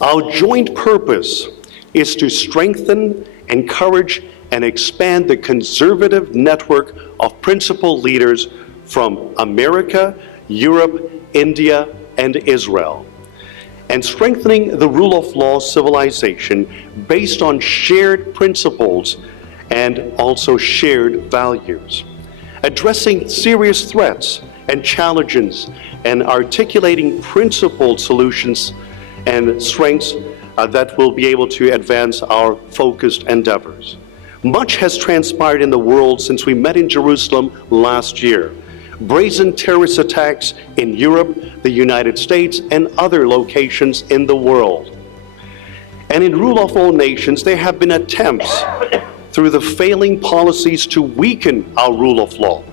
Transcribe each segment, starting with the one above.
Our joint purpose is to strengthen, encourage, and expand the conservative network of principal leaders from America, Europe, India, and Israel, and strengthening the rule of law civilization based on shared principles and also shared values, addressing serious threats and challenges and articulating principled solutions and strengths that will be able to advance our focused endeavors. Much has transpired in the world since we met in Jerusalem last year. Brazen terrorist attacks in Europe, the United States, and other locations in the world. And in rule of all nations, there have been attempts through the failing policies to weaken our rule of law,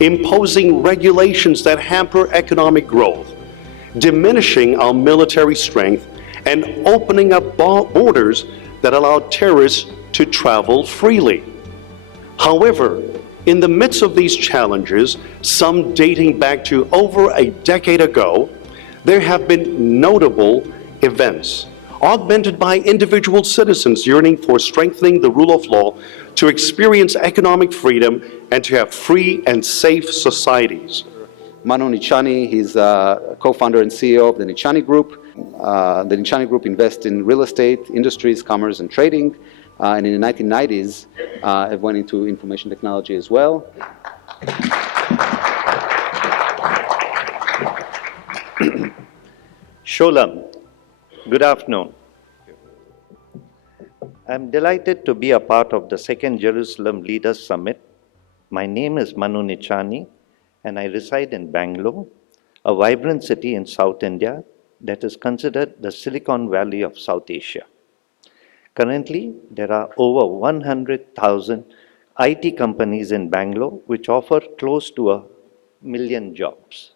imposing regulations that hamper economic growth, diminishing our military strength, and opening up borders that allow terrorists to travel freely. However, in the midst of these challenges, some dating back to over a decade ago, there have been notable events, augmented by individual citizens yearning for strengthening the rule of law, to experience economic freedom, and to have free and safe societies. Manu Nichani, he's co-founder and CEO of the Nichani Group. The Nichani Group invests in real estate, industries, commerce, and trading. And in the 1990s, it went into information technology as well. Sholem, good afternoon. I'm delighted to be a part of the second Jerusalem Leaders Summit. My name is Manu Nichani, and I reside in Bangalore, a vibrant city in South India that is considered the Silicon Valley of South Asia. Currently, there are over 100,000 IT companies in Bangalore which offer close to 1 million jobs.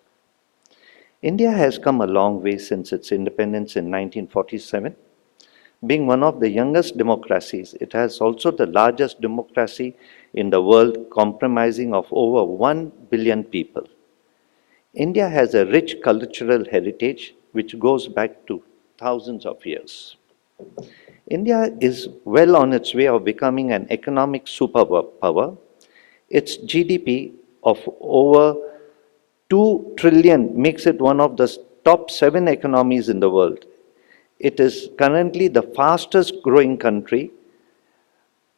India has come a long way since its independence in 1947. Being one of the youngest democracies, it has also the largest democracy in the world, comprising of over 1 billion people. India has a rich cultural heritage which goes back to thousands of years. India is well on its way of becoming an economic superpower. Its GDP of over 2 trillion makes it one of the top 7 economies in the world. It is currently the fastest growing country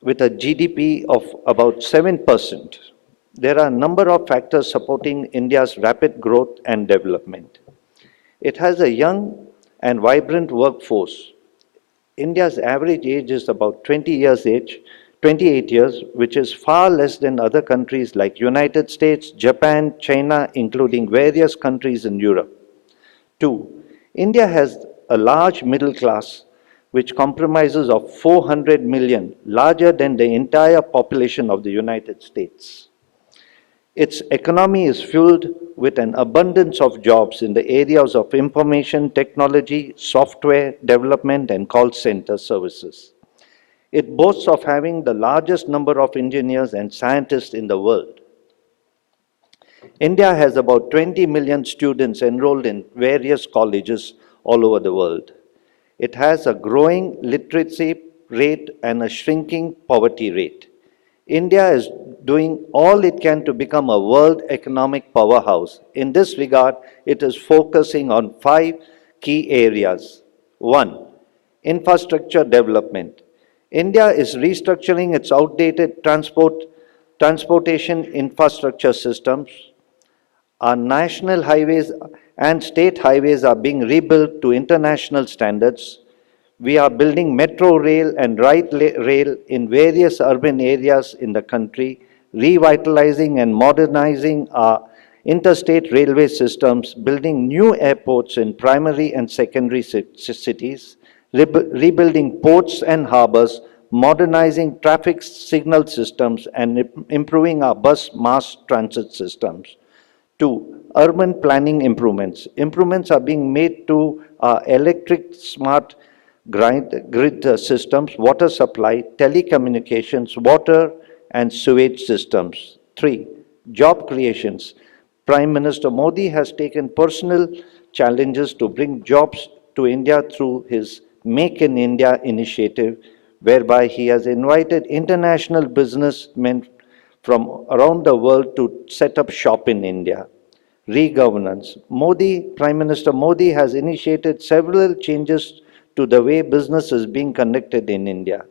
with a GDP of about 7%. There are a number of factors supporting India's rapid growth and development. It has a young and vibrant workforce. India's average age is about 28 years, which is far less than other countries like United States, Japan, China, including various countries in Europe. 2, India has a large middle class, which comprises of 400 million, larger than the entire population of the United States. Its economy is fueled with an abundance of jobs in the areas of information technology, software development, and call center services. It boasts of having the largest number of engineers and scientists in the world. India has about 20 million students enrolled in various colleges all over the world. It has a growing literacy rate and a shrinking poverty rate. India is doing all it can to become a world economic powerhouse. In this regard, it is focusing on 5 key areas. 1, infrastructure development. India is restructuring its outdated transportation infrastructure systems. Our national highways and state highways are being rebuilt to international standards. We are building metro rail and light rail in various urban areas in the country, revitalizing and modernizing our interstate railway systems, building new airports in primary and secondary cities, rebuilding ports and harbors, modernizing traffic signal systems, and improving our bus mass transit systems. 2, urban planning improvements. Improvements are being made to our electric smart grid systems, water supply, telecommunications, water and sewage systems. 3, job creations. Prime Minister Modi has taken personal challenges to bring jobs to India through his Make in India initiative, whereby he has invited international businessmen from around the world to set up shop in India. Re-governance. Prime Minister Modi has initiated several changes to the way business is being conducted in India.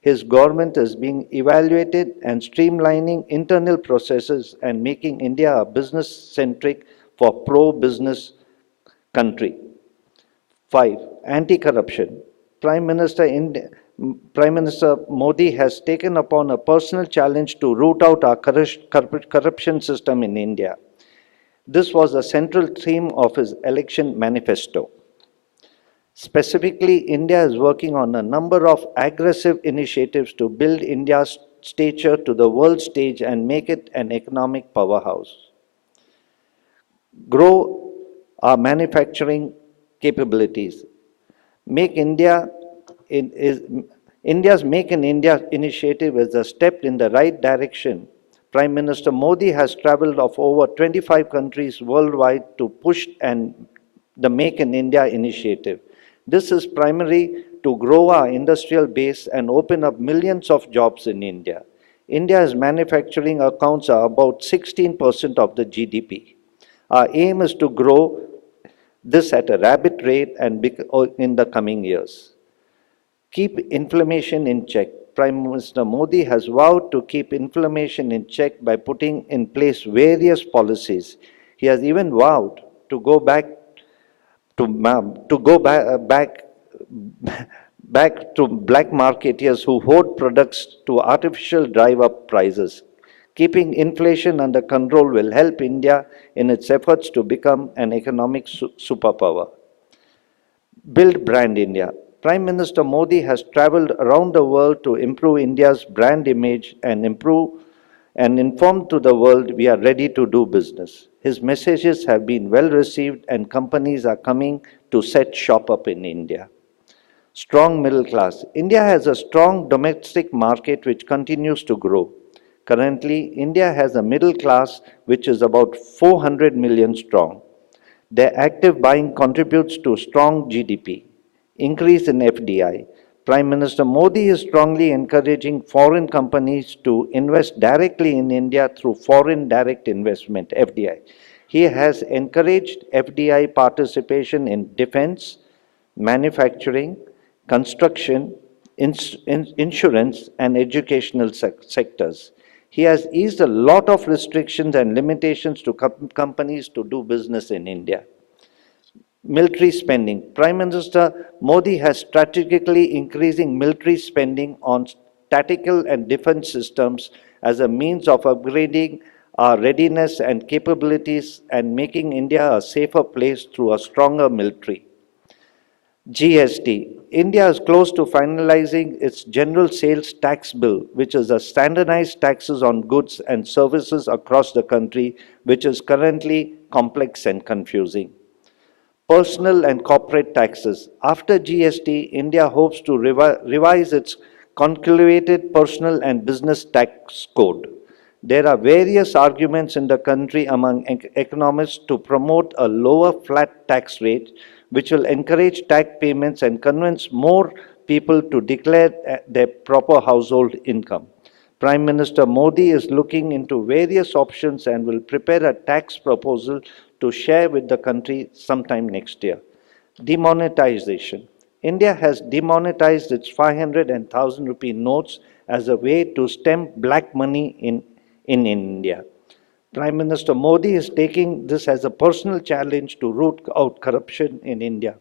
His government is being evaluated and streamlining internal processes and making India a business-centric for pro-business country. 5. Anti-corruption. Prime Minister, Prime Minister Modi has taken upon a personal challenge to root out our corruption system in India. This was a central theme of his election manifesto. Specifically, India is working on a number of aggressive initiatives to build India's stature to the world stage and make it an economic powerhouse. Grow our manufacturing capabilities. Make India India's Make in India initiative is a step in the right direction. Prime Minister Modi has traveled of over 25 countries worldwide to push the Make in India initiative. This is primarily to grow our industrial base and open up millions of jobs in India. India's manufacturing accounts are about 16% of the GDP. Our aim is to grow this at a rapid rate in the coming years. Keep inflation in check. Prime Minister Modi has vowed to keep inflation in check by putting in place various policies. He has even vowed to go back to go back to black marketeers who hoard products to artificial drive up prices. Keeping inflation under control will help India in its efforts to become an economic superpower. Build Brand India. Prime Minister Modi has traveled around the world to improve India's brand image and inform to the world we are ready to do business. His messages have been well received and companies are coming to set shop up in India. Strong middle class. India has a strong domestic market which continues to grow. Currently, India has a middle class which is about 400 million strong. Their active buying contributes to strong GDP. Increase in FDI. Prime Minister Modi is strongly encouraging foreign companies to invest directly in India through foreign direct investment, FDI. He has encouraged FDI participation in defense, manufacturing, construction, insurance, and educational sectors. He has eased a lot of restrictions and limitations to companies to do business in India. Military spending. Prime Minister Modi has strategically increasing military spending on tactical and defense systems as a means of upgrading our readiness and capabilities and making India a safer place through a stronger military. GST. India is close to finalizing its general sales tax bill, which is a standardized taxes on goods and services across the country, which is currently complex and confusing. Personal and corporate taxes. After GST, India hopes to revise its conciliated personal and business tax code. There are various arguments in the country among economists to promote a lower flat tax rate, which will encourage tax payments and convince more people to declare their proper household income. Prime Minister Modi is looking into various options and will prepare a tax proposal to share with the country sometime next year. Demonetization. India has demonetized its 500 and 1,000 rupee notes as a way to stem black money in India. Prime Minister Modi is taking this as a personal challenge to root out corruption in India.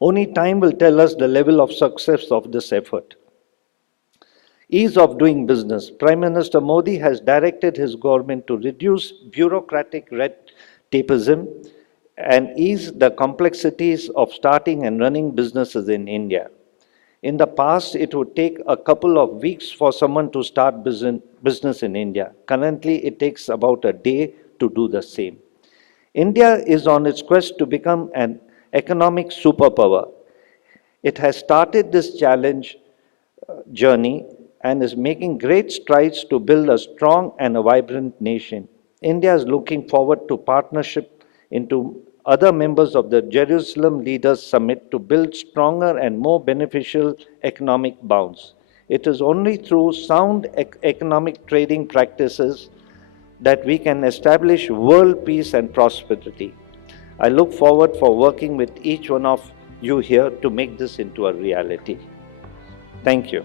Only time will tell us the level of success of this effort. Ease of doing business. Prime Minister Modi has directed his government to reduce bureaucratic red tapeism and ease the complexities of starting and running businesses in India. In the past, it would take a couple of weeks for someone to start business in India. Currently, it takes about a day to do the same. India is on its quest to become an economic superpower. It has started this challenge journey and is making great strides to build a strong and a vibrant nation. India is looking forward to partnership into other members of the Jerusalem Leaders Summit to build stronger and more beneficial economic bonds. It is only through sound economic trading practices that we can establish world peace and prosperity. I look forward for working with each one of you here to make this into a reality. Thank you.